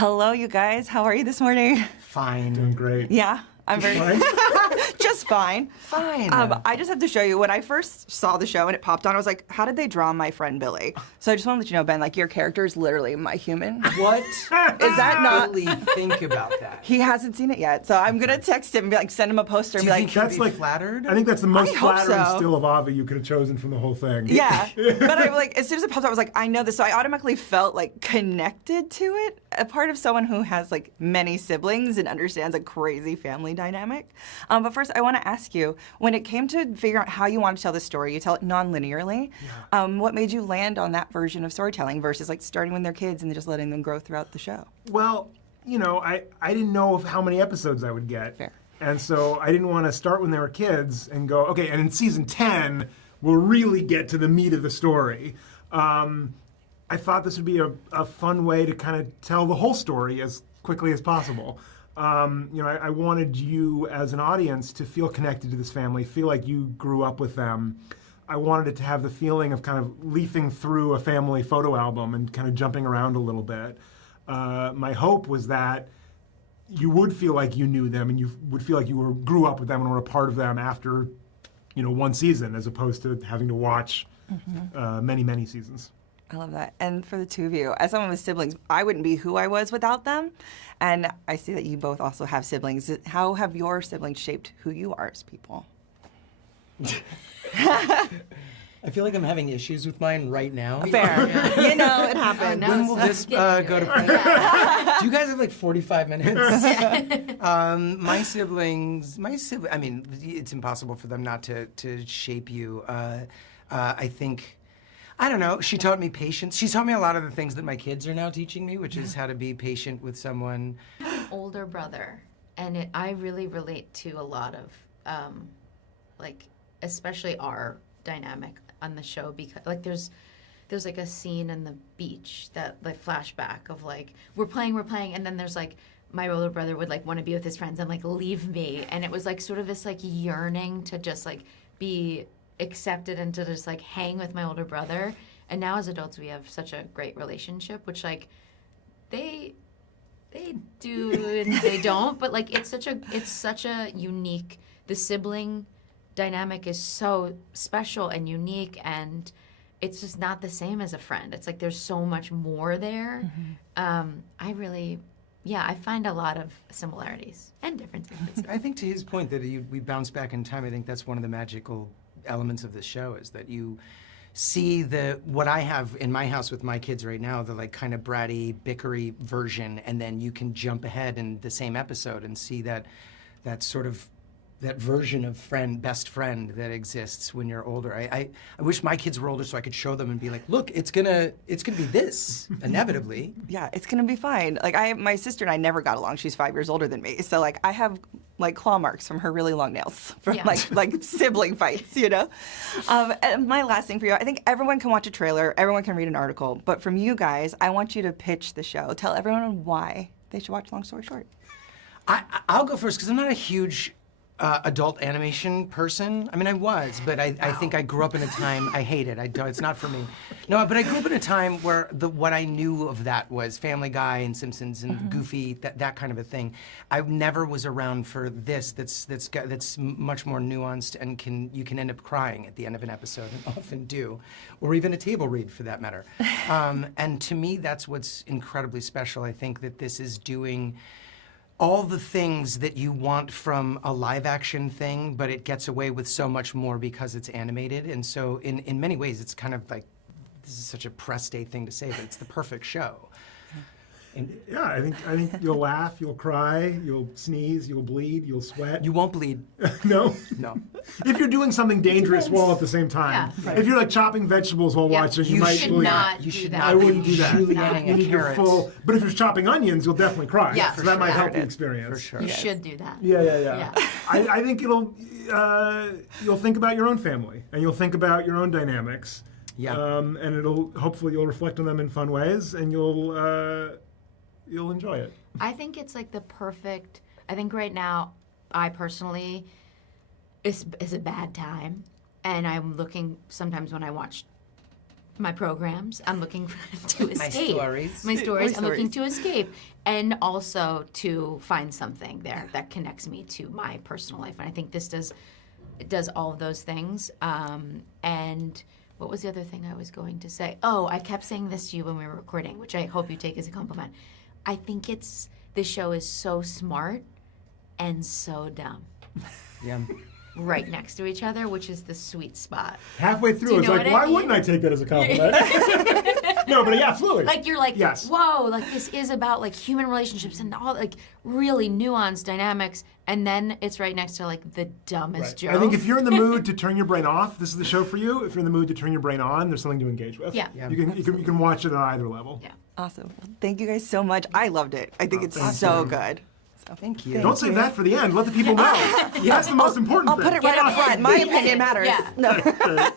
Hello, you guys. How are you this morning? Fine. Doing great. Yeah, I'm very just fine. Fine. I just have to show you, when I first saw the show and it popped on, I was like, how did they draw my friend Billy? So I just want to let you know, Ben, like, your character is literally my human. What? Is that not? Really think about that. He hasn't seen it yet, so I'm gonna text him and be like, send him a poster and Do be you like, think That's he'd be like flattered? I think that's the most I hope flattering so. still of Avi you could have chosen from the whole thing. yeah. But I like, as soon as it popped up, I was like, I know this. So I automatically felt like connected to it, a part of someone who has like many siblings and understands a crazy family dynamic. But first, I want to ask you, when it came to figuring out how you want to tell the story, you tell it non-linearly. What made you land on that version of storytelling versus like starting when they're kids and just letting them grow throughout the show? Well, you know, I didn't know of how many episodes I would get. Fair. And so I didn't want to start when they were kids and go, okay, and in season 10, we'll really get to the meat of the story. I thought this would be a fun way to kind of tell the whole story as quickly as possible. You know, I wanted you as an audience to feel connected to this family, feel like you grew up with them. I wanted it to have the feeling of kind of leafing through a family photo album and kind of jumping around a little bit. My hope was that you would feel like you knew them and you would feel like you grew up with them and were a part of them after, you know, one season, as opposed to having to watch many, many seasons. I love that. And for the two of you, as someone with siblings, I wouldn't be who I was without them. And I see that you both also have siblings. How have your siblings shaped who you are as people? I feel like I'm having issues with mine right now. Fair. You know, it happened. When will this go to print? Do you guys have like 45 minutes? My siblings, I mean, it's impossible for them not to shape you. I think, I don't know, she taught me patience. She taught me a lot of the things that my kids are now teaching me, which is how to be patient with someone. Older brother, and I really relate to a lot of, like, especially our dynamic on the show, because like there's like a scene in the beach that like flashback of like we're playing, and then there's like my older brother would like want to be with his friends and like leave me, and it was like sort of this like yearning to just like be accepted and to just like hang with my older brother. And now as adults we have such a great relationship, which like they do and they don't, but like it's such a unique, the sibling dynamic is so special and unique, and it's just not the same as a friend. It's like there's so much more there. I find a lot of similarities and differences. I think to his point that we bounce back in time, I think that's one of the magical elements of this show, is that you see what I have in my house with my kids right now, the like kind of bratty, bickery version, and then you can jump ahead in the same episode and see that sort of that version of best friend that exists when you're older. I wish my kids were older so I could show them and be like, look, it's gonna be this, inevitably. Yeah, it's gonna be fine. Like my sister and I never got along. She's 5 years older than me, so like I have like claw marks from her really long nails from like sibling fights, you know. And my last thing for you, I think everyone can watch a trailer, everyone can read an article, but from you guys, I want you to pitch the show. Tell everyone why they should watch Long Story Short. I'll go first because I'm not a huge adult animation person. I mean, I was, but I think I grew up in a time, I hate it. It's not for me. No, but I grew up in a time where what I knew of that was Family Guy and Simpsons and Goofy, that kind of a thing. I never was around for this. That's much more nuanced, and you can end up crying at the end of an episode, and often do, or even a table read for that matter. And to me, that's what's incredibly special. I think that this is doing all the things that you want from a live action thing, but it gets away with so much more because it's animated. And so in many ways, it's kind of like, this is such a press day thing to say, but it's the perfect show. Yeah, I think you'll laugh, you'll cry, you'll sneeze, you'll bleed, you'll sweat. You won't bleed. No? No. If you're doing something dangerous while at the same time. Yeah. If you're like chopping vegetables while watching, you might should bleed. not You do should that. not I wouldn't do that. julienning You a need your carrot. full, but if you're chopping onions, you'll definitely cry. Yeah, so for that might sure. help the experience. For sure. You should do that. Yeah. I think you'll think about your own family, and you'll think about your own dynamics. Yeah. And hopefully you'll reflect on them in fun ways, and you'll enjoy it. I think it's like the perfect, I think right now, I personally, is a bad time. And I'm looking, sometimes when I watch my programs. I'm looking to escape. stories. My stories. My I'm looking stories. to escape, and also to find something there that connects me to my personal life. And I think this does all of those things. And what was the other thing I was going to say? Oh, I kept saying this to you when we were recording, which I hope you take as a compliment. I think this show is so smart and so dumb. Yeah. Right next to each other, which is the sweet spot. Halfway Do through, you I was know like, what I why mean? wouldn't I take that as a compliment? No, but yeah, absolutely. Like you're like, Yes. whoa, like this is about like human relationships and all like really nuanced dynamics, and then it's right next to like the dumbest Right. joke. I think if you're in the mood to turn your brain off, this is the show for you. If you're in the mood to turn your brain on, there's something to engage with. Yeah. Yeah. You can watch it on either level. Yeah. Awesome. Well, thank you guys so much. I loved it. I think it's thank so you. good. So Thank you. Don't save that for the end. Let the people know. That's the most important I'll thing. put it right up front. My opinion matters. Yeah. No.